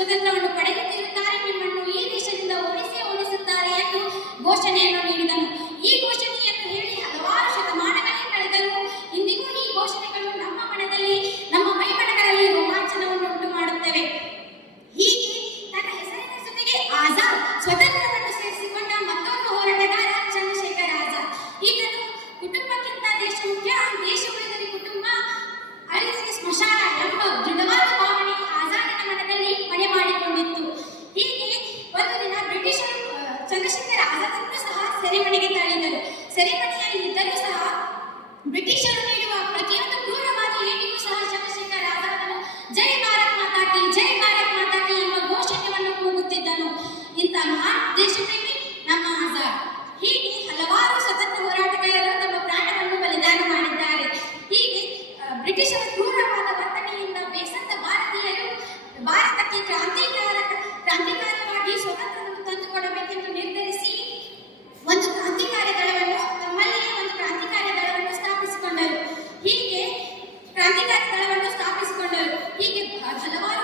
ಸ್ವತಂತ್ರವನ್ನು ಪಡೆಯುತ್ತಿರುತ್ತಾರೆ, ನಿಮ್ಮನ್ನು ಈ ದೇಶದಿಂದ ಓಡಿಸುತ್ತಾರೆ ಎಂದು ಘೋಷಣೆಯನ್ನು ನೀಡಿದನು. ಈ ಘೋಷಣೆಯನ್ನು ಹೇಳಿ ಹಲವಾರು ಶತಮಾನಗಳೇ ಕಳೆದರೂ ಇಂದಿಗೂ ಈ ಘೋಷಣೆಗಳು ನಮ್ಮ ಮನದಲ್ಲಿ, ನಮ್ಮ ಮೈಮನಗಳಲ್ಲಿ ರೋಮಾಂಚನವನ್ನು ಉಂಟು ಮಾಡುತ್ತವೆ. ಹೀಗೆ ತನ್ನ ಹೆಸರಿನ ಜೊತೆಗೆ ಆಜಾದ್, ಸ್ವತಂತ್ರವನ್ನು ಸೇರಿಸಿಕೊಂಡ ಮತ್ತೊಂದು ಹೋರಾಟಗಾರ ಚಂದ್ರಶೇಖರ್ ಆಜಾದ್. ಈತನು ಕುಟುಂಬಕ್ಕಿಂತ ದೇಶ ಮುಖ್ಯ, ದೇಶ ಉಳಿದರೆ ಕುಟುಂಬ, ಅಳಿದರೆ ಸ್ಮಶಾನ ಎಂಬ ದೃಢವಾದ ಭಾವನೆ ಆಜಾದನ ಮನದಲ್ಲಿ ಮನೆ ಮಾಡಿಕೊಂಡಿತ್ತು. ಹೀಗೆ ಒಂದು ದಿನ ಬ್ರಿಟಿಷರು ಚಂದ್ರಶೇಖರ್ ಆಜಾದನ್ನು ಸಹ ಸೆರೆಮನೆಗೆ ತಳ್ಳಿದರು. ಸೆರೆಮನೆಯಲ್ಲಿ ಇದ್ದರೂ ಸಹ ಬ್ರಿಟಿಷರು ನೀಡುವ ಪ್ರತಿಯೊಂದು ಕ್ರೂರವಾದ ಏಟಿಗೂ ಸಹ ಚಂದ್ರಶೇಖರ್ ಆಜಾದನು ಜೈ ಭಾರತ್ ಮಾತಾ ಕಿ, ಜೈ ಭಾರತ್ ಮಾತಾ ಕಿ ಎಂಬ ಘೋಷಣೆಯನ್ನು ಕೂಗುತ್ತಿದ್ದನು. ಇಂಥ ಮಹಾನ್ ದೇಶಪ್ರೇಮಿ ನಮ್ಮ ಆಜಾದ್. ಹೀಗೆ ಹಲವಾರು ಸ್ವತಂತ್ರ ಹೋರಾಟಗಾರರು ತಮ್ಮ ಪ್ರಾಣವನ್ನು ಬಲಿದಾನ ಮಾಡಿದ್ದಾರೆ. ಹೀಗೆ ಬ್ರಿಟಿಷರ ಕ್ರೂರವಾದ ವರ್ತನೆಯಿಂದ ಬೇಸತ್ತ ಭಾರತೀಯರು ಭಾರತಕ್ಕೆ ಕ್ರಾಂತಿಕಾರವಾಗಿ ಸ್ವತಂತ್ರವನ್ನು ತಂದುಕೊಡಬೇಕೆಂದು ನಿರ್ಧರಿಸಿ ಒಂದು ಕ್ರಾಂತಿಕಾರಿ ದಳವನ್ನು ತಮ್ಮಲ್ಲಿಯೇ ಒಂದು ಕ್ರಾಂತಿಕಾರಿ ದಳವನ್ನು ಸ್ಥಾಪಿಸಿಕೊಂಡರು. ಹೀಗೆ ಹಲವಾರು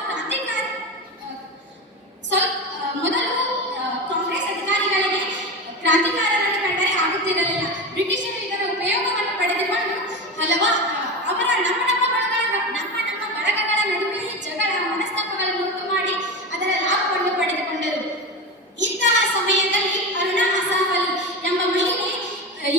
ಮೊದಲು ಕಾಂಗ್ರೆಸ್ ಅಧಿಕಾರಿಗಳಿಗೆ ಕ್ರಾಂತಿಕಾರರನ್ನು ಕಂಡರೆ ಆಗುತ್ತಿರಲಿಲ್ಲ. ಬ್ರಿಟಿಷರು ಇದರ ಉಪಯೋಗವನ್ನು ಪಡೆದುಕೊಂಡು ನಮ್ಮ ಬಳಗಗಳ ನಡುವೆ ಜಗಳ, ಮನಸ್ತಾಪಗಳನ್ನು ಉಂಟು ಮಾಡಿ ಅದರ ಲಾಭವನ್ನು ಪಡೆದುಕೊಂಡರು. ಇಂತಹ ಸಮಯದಲ್ಲಿ ಅರುಣಾ ಅಸಾವಲಿ ಎಂಬ ಮಹಿಳೆ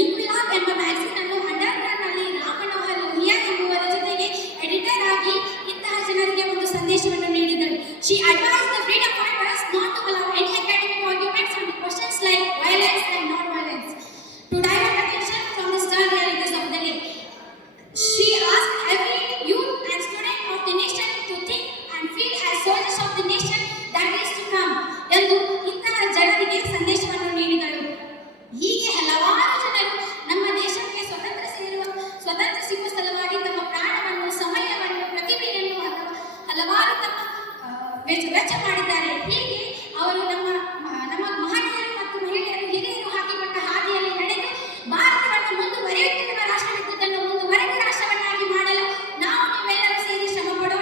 ಇನ್ಕ್ವಿಲಾಬ್ ಎಂಬ ಮ್ಯಾಗಝೀನ್ ಅನ್ನು ಅಂಡರ್ಗ್ರೌಂಡ್ನಲ್ಲಿ ರಾಮ್ ಮನೋಹರ್ ಲೋಹಿಯಾ ಎಂಬುವರ ಜೊತೆಗೆ ಎಡಿಟರ್ ಆಗಿ ಇಂತಹ ಜನರಿಗೆ ಒಂದು ಸಂದೇಶವನ್ನು ನೀಡಿದರು. She advised the freedom fighters not to allow any academic arguments on questions like violence and non-violence to divert attention from the stern realities of the day. She asked every youth and student of the nation to think and feel as soldiers of the nation that is to come ಎಂದು ಇಂತಹ ಜನರಿಗೆ ಸಂದೇಶವನ್ನು ನೀಡಿದರು. ಹೀಗೆ ಹಲವಾರು ಜನರು ನಮ್ಮ ದೇಶಕ್ಕೆ ಸ್ವತಂತ್ರ ಸಿಗುವ ಸಲುವಾಗಿ ತಮ್ಮ ಪ್ರಾಣವನ್ನು, ಸಮಯವನ್ನು, ಪ್ರತಿಭೆಯನ್ನು ಹಲವಾರು ತಮ್ಮ ವೆಚ್ಚ ಮಾಡಿದ್ದಾರೆ. ಹೀಗೆ ಅವರು ನಮ್ಮ ಮಹನೀಯರು ಮತ್ತು ಮಹಿಳೆಯರು, ಹಿರಿಯರು ಹಾಕಿಕೊಟ್ಟ ಹಾದಿಯಲ್ಲಿ ನಡೆದು ಭಾರತವನ್ನು ಮುಂದುವರಿಯುತ್ತಿರುವ ರಾಷ್ಟ್ರವಿದ್ದುದನ್ನು ಮುಂದುವರೆದ ರಾಷ್ಟ್ರವನ್ನಾಗಿ ಮಾಡಲು ನಾವು ನೀವೆಲ್ಲರೂ ಸೇರಿ ಶ್ರಮಪಟ್ಟು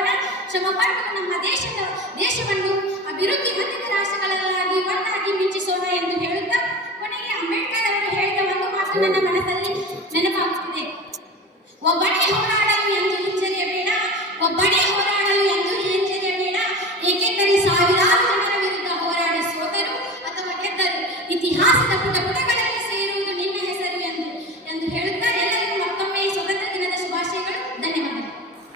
ನಮ್ಮ ದೇಶವನ್ನು ಅಭಿವೃದ್ಧಿ ಹೊಂದಿದ ರಾಷ್ಟ್ರಗಳಲ್ಲಾಗಿ ಒಂದಾಗಿ ಮಿಂಚಿಸೋಣ ಎಂದು ಹೇಳುತ್ತಾ ಕೊನೆಗೆ ಅಂಬೇಡ್ಕರ್ ಅವರು ಹೇಳಿದ ಒಂದು ಮಾತು ನನ್ನ ಮನಸ್ಸಲ್ಲಿ ನೆನಪಾಗುತ್ತಿದೆ. ಒಬ್ಬನೇ ಹೋರಾಡಲು ಎಂದು ಹಿಂಜರಿಯಬೇಡ, ಒಬ್ಬನೇ ಹೋರಾಡಲು ಎಂದು ಹಿಂಜರಿಯಬೇಡ, ಏಕೆಂದರೆ ಸಾವಿರಾರು ಜನರ ವಿರುದ್ಧ ಹೋರಾಡಿ ಸೋತರು ಅಥವಾ ಗೆದ್ದರು. ಇತಿಹಾಸದ ಪುಟ